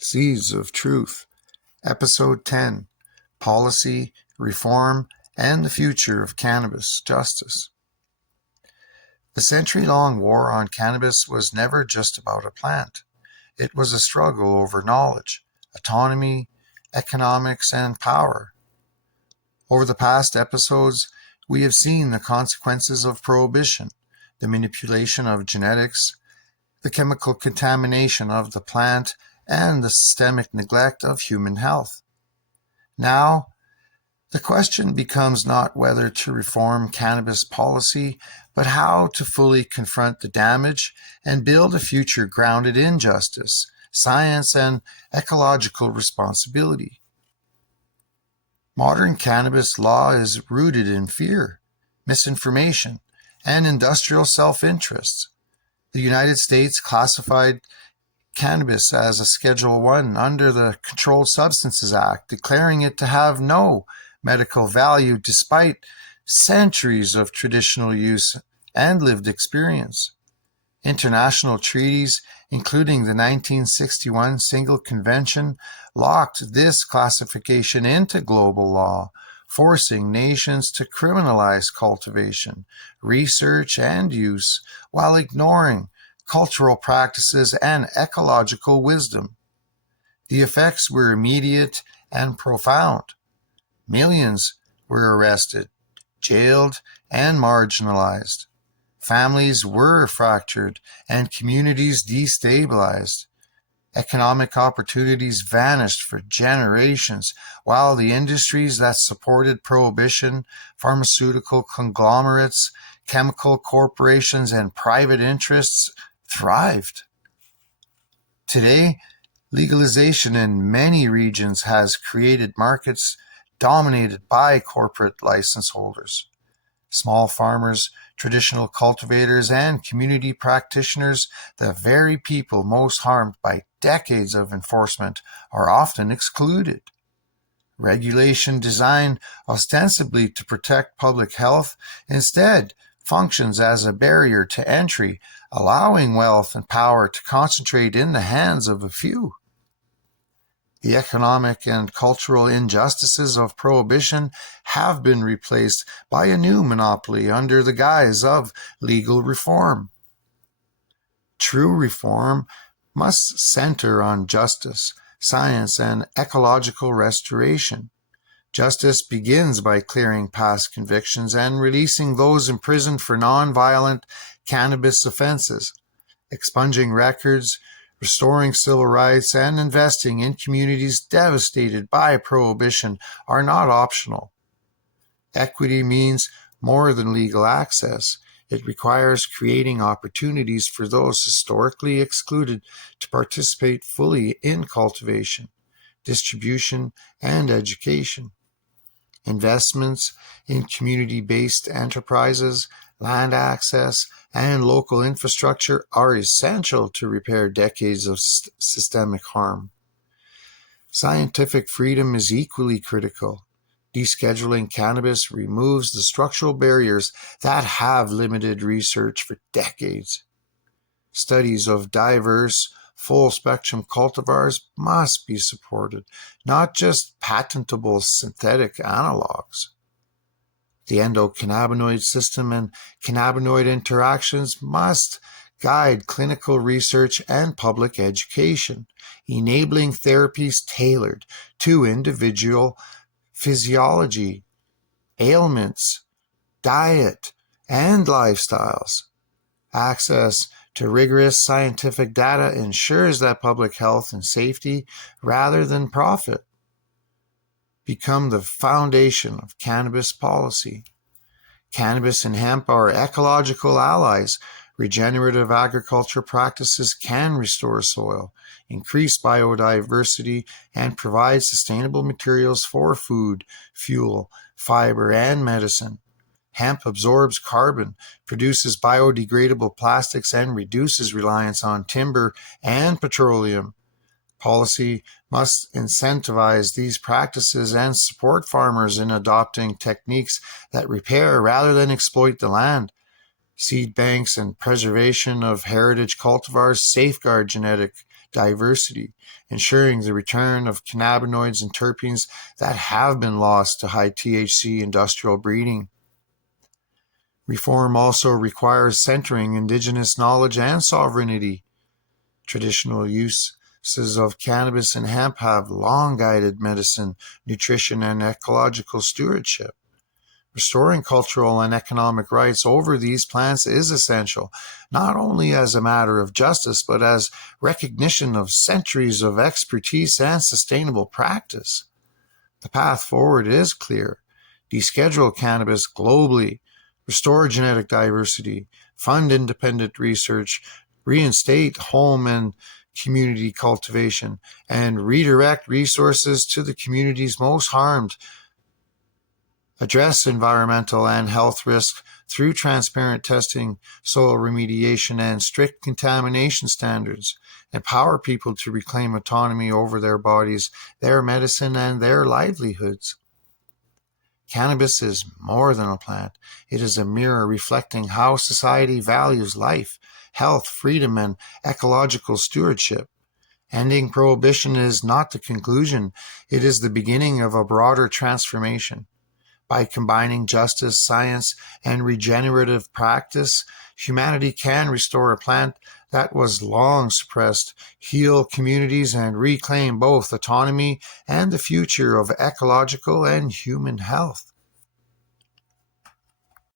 Seeds of Truth, Episode 10, Policy, Reform, and the Future of Cannabis Justice. The century-long war on cannabis was never just about a plant. It was a struggle over knowledge, autonomy, economics, and power. Over the past episodes, we have seen the consequences of prohibition, the manipulation of genetics, the chemical contamination of the plant, and the systemic neglect of human health. Now, the question becomes not whether to reform cannabis policy, but how to fully confront the damage and build a future grounded in justice, science, and ecological responsibility. Modern cannabis law is rooted in fear, misinformation, and industrial self-interest. The United States classified cannabis as a Schedule I under the Controlled Substances Act, declaring it to have no medical value despite centuries of traditional use and lived experience. International treaties, including the 1961 Single Convention, locked this classification into global law, forcing nations to criminalize cultivation, research, and use while ignoring cultural practices and ecological wisdom. The effects were immediate and profound. Millions were arrested, jailed, and marginalized. Families were fractured and communities destabilized. Economic opportunities vanished for generations, while the industries that supported prohibition, pharmaceutical conglomerates, chemical corporations, and private interests thrived. Today, legalization in many regions has created markets dominated by corporate license holders. Small farmers, traditional cultivators, and community practitioners, the very people most harmed by decades of enforcement, are often excluded. Regulation designed ostensibly to protect public health instead functions as a barrier to entry, allowing wealth and power to concentrate in the hands of a few. The economic and cultural injustices of prohibition have been replaced by a new monopoly under the guise of legal reform. True reform must center on justice, science, and ecological restoration. Justice begins by clearing past convictions and releasing those imprisoned for non-violent cannabis offenses, expunging records, restoring civil rights, and investing in communities devastated by prohibition are not optional. Equity means more than legal access. It requires creating opportunities for those historically excluded to participate fully in cultivation, distribution, and education. Investments in community-based enterprises, land access, and local infrastructure are essential to repair decades of systemic harm. Scientific freedom is equally critical. Descheduling cannabis removes the structural barriers that have limited research for decades. Studies of diverse, full-spectrum cultivars must be supported, not just patentable synthetic analogs. The endocannabinoid system and cannabinoid interactions must guide clinical research and public education, enabling therapies tailored to individual physiology, ailments, diet, and lifestyles. Access to rigorous scientific data ensures that public health and safety, rather than profit, become the foundation of cannabis policy. Cannabis and hemp are ecological allies. Regenerative agriculture practices can restore soil, increase biodiversity, and provide sustainable materials for food, fuel, fiber, and medicine. Hemp absorbs carbon, produces biodegradable plastics, and reduces reliance on timber and petroleum. Policy must incentivize these practices and support farmers in adopting techniques that repair rather than exploit the land. Seed banks and preservation of heritage cultivars safeguard genetic diversity, ensuring the return of cannabinoids and terpenes that have been lost to high THC industrial breeding. Reform also requires centering Indigenous knowledge and sovereignty. Traditional uses of cannabis and hemp have long guided medicine, nutrition, and ecological stewardship. Restoring cultural and economic rights over these plants is essential, not only as a matter of justice, but as recognition of centuries of expertise and sustainable practice. The path forward is clear. Deschedule cannabis globally, restore genetic diversity, fund independent research, reinstate home and community cultivation, and redirect resources to the communities most harmed. Address environmental and health risks through transparent testing, soil remediation, and strict contamination standards. Empower people to reclaim autonomy over their bodies, their medicine, and their livelihoods. Cannabis is more than a plant. It is a mirror reflecting how society values life, health, freedom, and ecological stewardship. Ending prohibition is not the conclusion. It is the beginning of a broader transformation. By combining justice, science, and regenerative practice, humanity can restore a plant that was long suppressed, heal communities, and reclaim both autonomy and the future of ecological and human health.